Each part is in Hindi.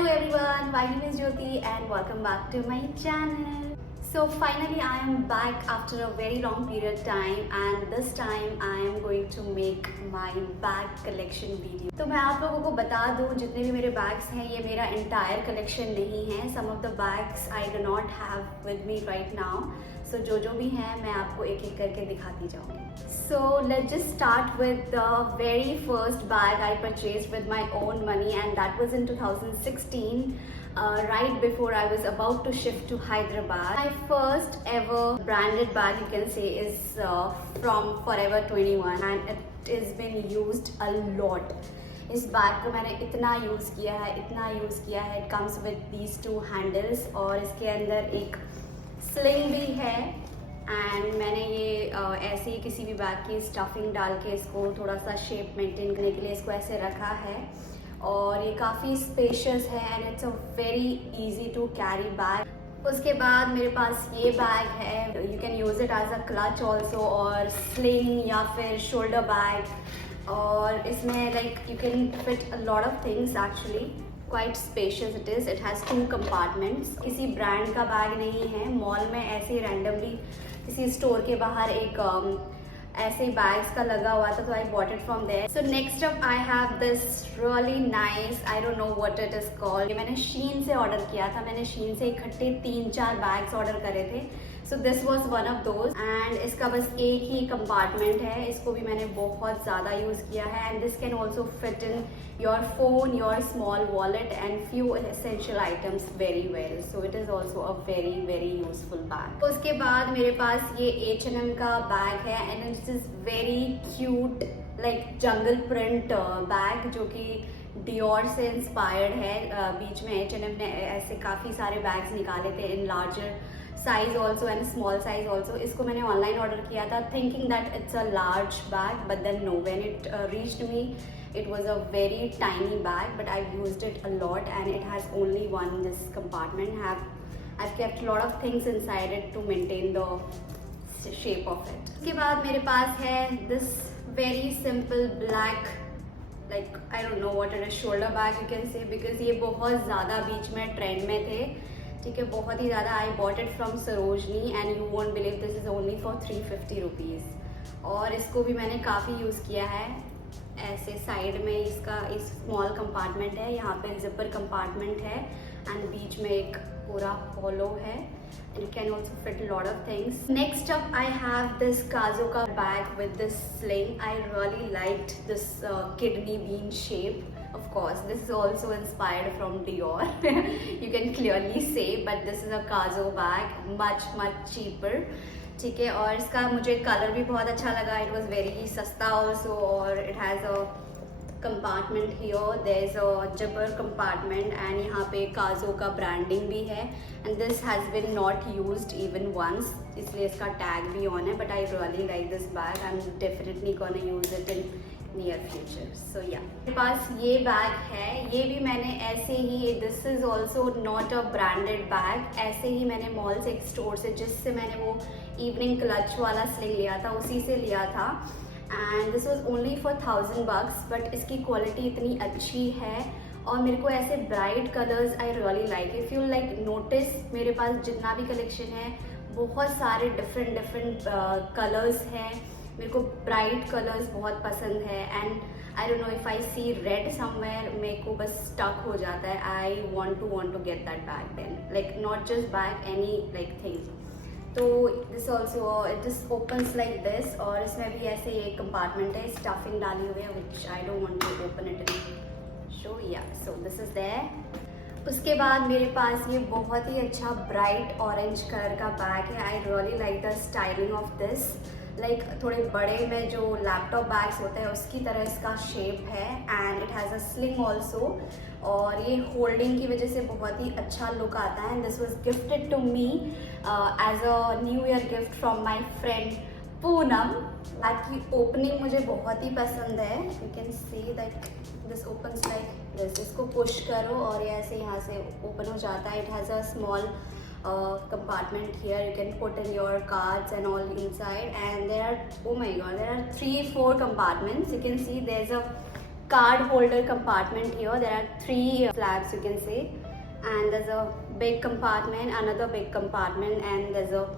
Hello everyone, my name is Jyoti and welcome back to my channel. So finally I am back after a very long period of time and this time I am going to make my bag collection video. तो मैं आप लोगों को बता दूं जितने भी मेरे bags हैं ये मेरा entire collection नहीं है. Some of the bags I do not have with me right now. So जो भी हैं मैं आपको एक एक करके दिखाती जाऊँगी. So let's just start with the very first bag I purchased with my own money and that was in 2016. Right before I was about to shift to Hyderabad. My first ever branded bag you can say is from Forever 21 and it has been used a lot. इस बैग को मैंने इतना यूज़ किया है. It comes with these two handles और इसके अंदर एक स्लिंग भी है एंड मैंने ये ऐसे ही किसी भी बैग की स्टफिंग डाल के इसको थोड़ा सा शेप मेंटेन करने के लिए इसको ऐसे रखा है और ये काफ़ी स्पेशियस है and it's a very easy to carry bag. उसके बाद मेरे पास ये बैग है. You can use it as a clutch also और स्लिंग या फिर शोल्डर बैग और इसमें like you can fit a lot of things actually. Quite spacious it is. It has 2 compartments. किसी ब्रांड का बैग नहीं है. मॉल में ऐसे ही रैंडमली किसी स्टोर के बाहर एक ऐसे ही बैग्स का लगा हुआ था तो I bought it from there. So next up I have this really nice, I don't know what it is called. मैंने शीन से ऑर्डर किया था. मैंने शीन से इकट्ठे 3-4 बैग्स ऑर्डर करे थे. So this was one of those and इसका बस एक ही कंपार्टमेंट है. इसको भी मैंने बहुत ज़्यादा यूज़ किया है and this can also fit in your phone, your small wallet and few essential items very well. So it is also a very very useful bag. उसके बाद मेरे पास ये H&M का बैग है and it is very cute like jungle print bag जो कि डियोर से इंस्पायर्ड है. बीच में H&M ने ऐसे काफ़ी सारे बैग्स निकाले थे in larger size also and small size also. इसको मैंने ऑनलाइन ऑर्डर किया था thinking that it's a large bag but then no, when it reached me it was a very tiny bag but I've used it a lot and it has only this compartment. I've kept a lot of things inside it to maintain the shape of it. उसके बाद मेरे पास है this very simple black like I don't know what it is, shoulder bag you can say because ये बहुत ज़्यादा बीच में ट्रेंड में थे. ठीक है, बहुत ही ज़्यादा. आई bought it from Sarojini and you won't believe this is only for 350 rupees. और इसको भी मैंने काफ़ी यूज़ किया है. ऐसे साइड में इसका एक स्मॉल कंपार्टमेंट है, यहाँ पे जिपर कंपार्टमेंट है एंड बीच में एक पूरा हॉलो है and it can also fit a lot of things. Next up I have this Kazoka bag with this sling. I really liked this kidney bean shape. Of course this is also inspired from Dior. You can clearly say, but this is a Kazo bag, much cheaper. ठीक है, और इसका मुझे कलर भी बहुत अच्छा लगा. इट वॉज वेरी सस्ता ऑल्सो और it has a compartment here. There is a zipper compartment and यहाँ पे काजो का ब्रांडिंग भी है and this has been not used even once, इसलिए इसका टैग भी ऑन है. But I really like this bag. I am definitely gonna use it in near future. So yeah मेरे पास ये बैग है. ये भी मैंने ऐसे ही, this is also not a branded bag. ऐसे ही मैंने मॉल से एक स्टोर से जिससे मैंने वो इवनिंग क्लच वाला स्लिंग लिया था उसी से लिया था and this was only for $1000 but इसकी क्वालिटी इतनी अच्छी है और मेरे को ऐसे bright colours I really like. If you like notice मेरे पास जितना भी कलेक्शन है बहुत सारे डिफरेंट कलर्स हैं. मेरे को ब्राइट कलर्स बहुत पसंद है and I don't know if I see red somewhere मेरे को बस स्टक हो जाता है. I want to get that bag then like not just bag any like thing. तो this also it just opens like this और इसमें भी ऐसे एक कंपार्टमेंट है, स्टफिंग डाली हुई है which I don't want to open it in show. Yeah so this is there. उसके बाद मेरे पास ये बहुत ही अच्छा ब्राइट ऑरेंज कलर का बैग है. आई really like the styling of this. Like थोड़े बड़े में जो लैपटॉप बैग्स होते हैं उसकी तरह इसका शेप है and it has a sling also और ये होल्डिंग की वजह से बहुत ही अच्छा लुक आता है. And this was gifted to me as a new year gift from my friend Poonam. Bag की ओपनिंग मुझे बहुत ही पसंद है. You can see that this opens like this. इसको पुश करो और ये ऐसे यहाँ से ओपन हो जाता है. It has a small compartment here. You can put in your cards and all inside and there are, oh my god, there are 3-4 compartments. You can see there's a card holder compartment here. There are 3 flaps, you can say, and there's a big compartment, another big compartment, and there's a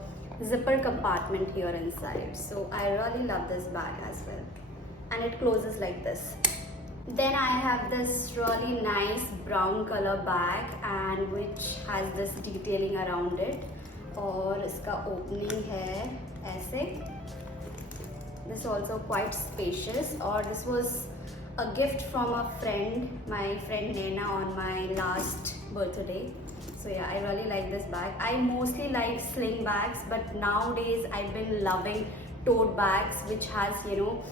zipper compartment here inside. So I really love this bag as well, and it closes like this. Then I have this really nice brown color bag, and which has this detailing around it, और इसका opening है ऐसे. This also quite spacious, और this was a gift from a friend, my friend Nena, on my last birthday. So yeah, I really like this bag. I mostly like sling bags, but nowadays I've been loving tote bags which has, you know,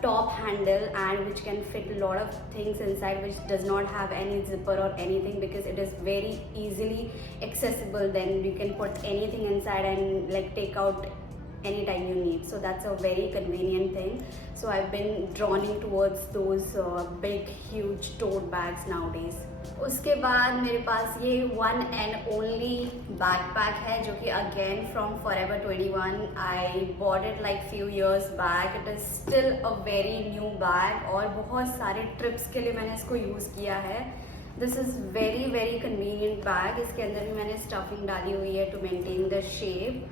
top handle and which can fit a lot of things inside, which does not have any zipper or anything, because it is very easily accessible. Then you can put anything inside and like take out anytime you need. So that's a very convenient thing. So I've been drawn towards those big huge tote bags nowadays. उसके बाद मेरे पास ये one and only backpack है, जो कि again from Forever 21. I bought it like few years back. It is still a very new bag, और बहुत सारे trips के लिए मैंने इसको use किया है. This is very very convenient bag. इसके अंदर भी मैंने stuffing डाली हुई है to maintain the shape.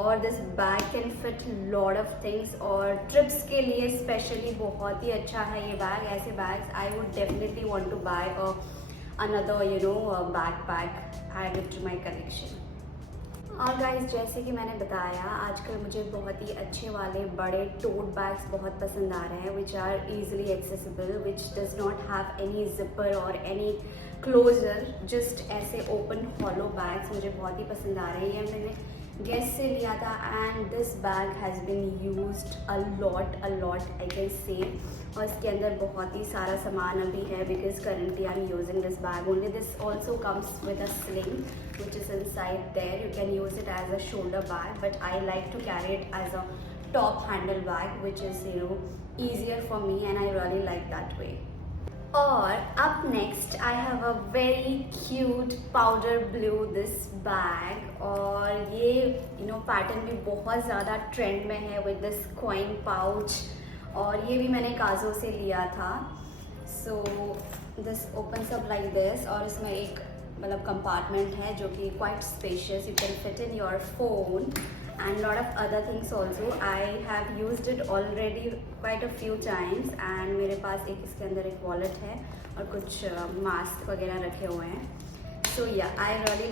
और this bag can fit lot of things, और ट्रिप्स के लिए स्पेशली बहुत ही अच्छा है ये बैग. ऐसे bags I would definitely want to buy another backpack added to my collection. और गाइस, जैसे कि मैंने बताया, आजकल मुझे बहुत ही अच्छे वाले बड़े टोट बैग्स बहुत पसंद आ रहे हैं, which are easily accessible, which does not have any zipper और एनी क्लोजर. जस्ट ऐसे ओपन हॉलो बैग्स मुझे बहुत ही पसंद आ रहे हैं. मैंने गेस से लिया था, and this bag has been used a lot I can say. और इसके अंदर बहुत ही सारा सामान अभी है, because currently I am using this bag only. This also comes with a sling which is inside there. You can use it as a shoulder bag, but I like to carry it as a top handle bag, which is, you know, easier for me, and I really like that way. और up next I have a very cute powder blue this bag, और ये पैटर्न भी बहुत ज़्यादा ट्रेंड में है with this coin pouch, और ये भी मैंने काजो से लिया था. So this opens up like this, और इसमें एक मतलब कंपार्टमेंट है जो कि quite spacious. You can fit in your phone and lot of other things also. I have used it already quite a few times, and मेरे पास एक इसके अंदर एक वॉलेट है और कुछ मास्क वगैरह रखे हुए हैं. सो या, आई really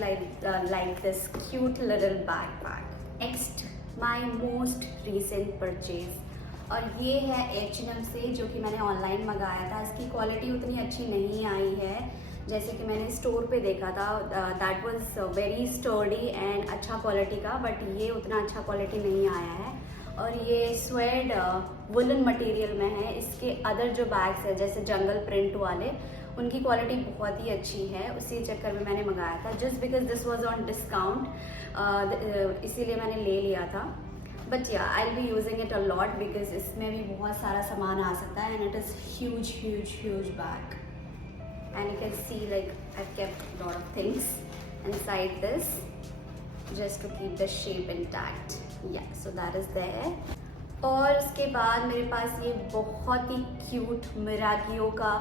like this cute little backpack. Next, my most recent purchase, और ये है H&M से, जो कि मैंने ऑनलाइन मंगाया था. इसकी क्वालिटी उतनी अच्छी नहीं आई है जैसे कि मैंने स्टोर पे देखा था. That was very sturdy and अच्छा क्वालिटी का, बट ये उतना अच्छा क्वालिटी नहीं आया है. और ये स्वेड वुलन मटेरियल में है. इसके अदर जो बैग्स है जैसे जंगल प्रिंट वाले, उनकी क्वालिटी बहुत ही अच्छी है. उसी चक्कर में मैंने मंगाया था, just because this was on discount, इसीलिए मैंने ले लिया था. बट या, I will be using it a lot, because इसमें भी बहुत सारा सामान आ सकता है, and it is huge bag. And you can see, like, I've kept a lot of things inside this just to keep the shape intact. Yeah, so that is there. और उसके बाद मेरे पास ये बहुत ही क्यूट मिराकियो का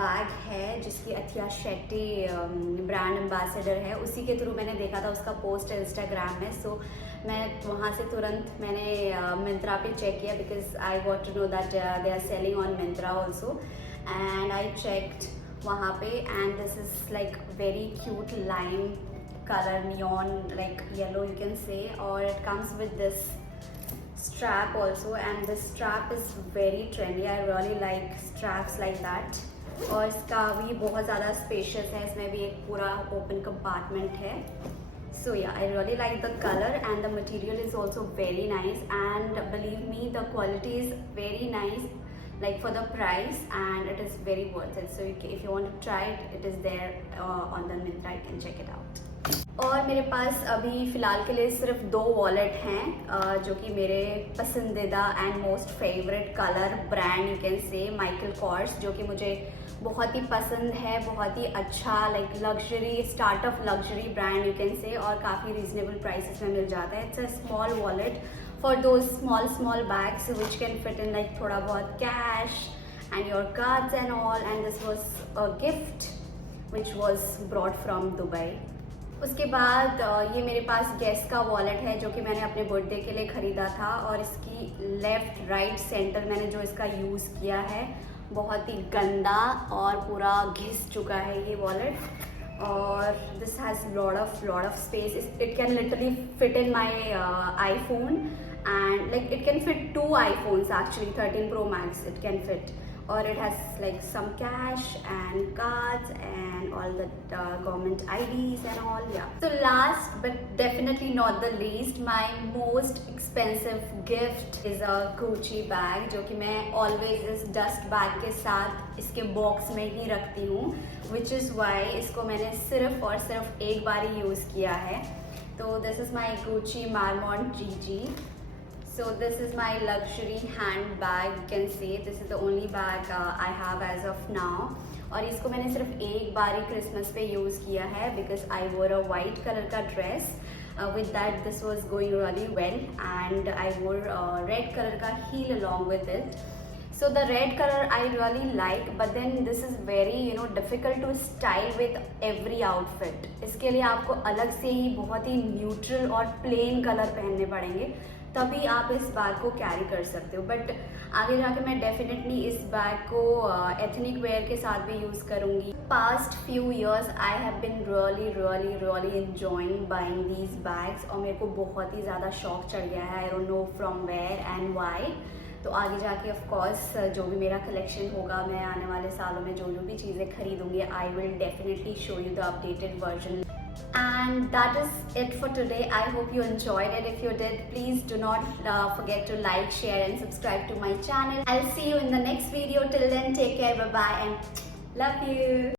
बैग है, जिसकी अथिया शेट्टी ब्रांड एम्बेसडर है. उसी के थ्रू मैंने देखा था उसका पोस्ट इंस्टाग्राम में. सो मैं वहाँ से तुरंत मैंने मिंत्रा पे चेक किया, because I got to know that they are selling on Myntra also, and I checked वहाँ पे. And this is like very cute lime colour, neon like yellow you can say, और it comes with this strap also, and this strap is very trendy. I really like straps like that. और इसका भी बहुत ज़्यादा स्पेशियस है. इसमें भी एक पूरा ओपन कंपार्टमेंट है. So yeah, I really like the color, and the material is also very nice, and believe me, the quality is very nice, like for the price, and it is very worth it. So if you want to try it, it is there on the Myntra. You can check it out. और मेरे पास अभी फ़िलहाल के लिए सिर्फ 2 वॉलेट हैं, जो कि मेरे पसंदीदा and most favourite colour brand you can say, Michael Kors, जो कि मुझे बहुत ही पसंद है. बहुत ही अच्छा like luxury, start of luxury brand you can say, और काफ़ी रीजनेबल प्राइसेस में मिल जाता है. It's a small wallet for those small bags which can fit in like थोड़ा बहुत cash and your cards and all, and this was a gift which was brought from Dubai. उसके बाद ये मेरे पास गेस का वॉलेट है जो कि मैंने अपने बर्थडे के लिए ख़रीदा था, और इसकी लेफ़्ट राइट सेंटर मैंने जो इसका यूज़ किया है बहुत ही गंदा और पूरा घिस चुका है ये वॉलेट. और this has lot of space. It can literally fit in my iPhone, and like it can fit 2 iPhones actually, 13 Pro Max it can fit. Or it has like some cash and cards and all the government IDs and all. Yeah. So last but definitely not the least, my most expensive gift is a Gucci bag, जो कि मैं always इस dust bag के साथ इसके box में ही रखती हूँ, which is why इसको मैंने सिर्फ और सिर्फ एक बार ही यूज़ किया है. तो this is my Gucci Marmont GG. So this is my luxury handbag. You can see this is the only bag I have as of now. और इसको मैंने सिर्फ एक बार ही क्रिसमस पे यूज़ किया है because I wore a white color का dress. With that this was going really well, and I wore red color का heel along with it. So the red color I really like, but then this is very difficult to style with every outfit. इसके लिए आपको अलग से ही बहुत ही न्यूट्रल और प्लेन कलर पहनने पड़ेंगे, तभी आप इस बैग को कैरी कर सकते हो. बट आगे जाके मैं डेफिनेटली इस बैग को एथनिक वेयर के साथ भी यूज़ करूँगी. Past few years I have been really enjoying buying these bags, और मेरे को बहुत ही ज़्यादा शौक चढ़ गया है. I don't know from where and why. तो आगे जाके ऑफ कोर्स जो भी मेरा कलेक्शन होगा, मैं आने वाले सालों में जो भी चीज़ें खरीदूँगी, I will definitely show you the updated version. And that is it for today. I hope you enjoyed it. If you did, please do not forget to like, share and subscribe to my channel. I'll see you in the next video. Till then, take care, bye bye, and love you.